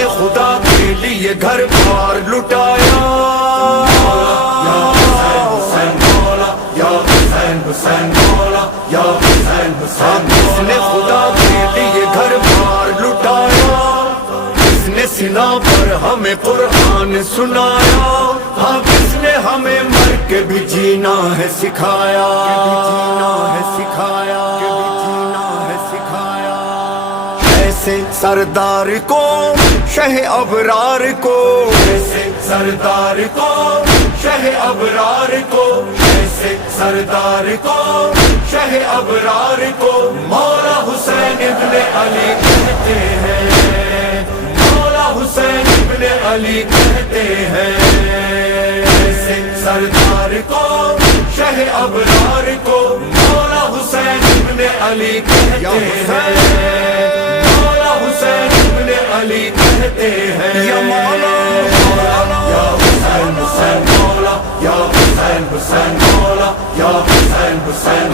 نے خدا کے لیے گھر بار لٹایا، یا حسین مولا، یا حسین حسین مولا، یا حسین حسین، کس نے خدا کے لیے گھر بار لٹایا، کس نے سنا پر ہمیں قرآن سنایا، ہاں کس نے ہمیں مر کے بھی جینا ہے سکھایا، ایسے سردار کو شہ ابرار کو، ایسے سردار کو شہ ابرار کو، ایسے سردار کو شہ ابرار کو مولا حسین ابن علی کہتے ہیں، مولا حسین ابن علی کہتے ہیں، ایسے سردار کو شہ ابرار کو مولا حسین ابن علی کہتے ہیں، حسین ابن علی کہتے ہیں، یا مولا یا حسین حسین مولا، یا حسین حسین مولا، یا حسین حسین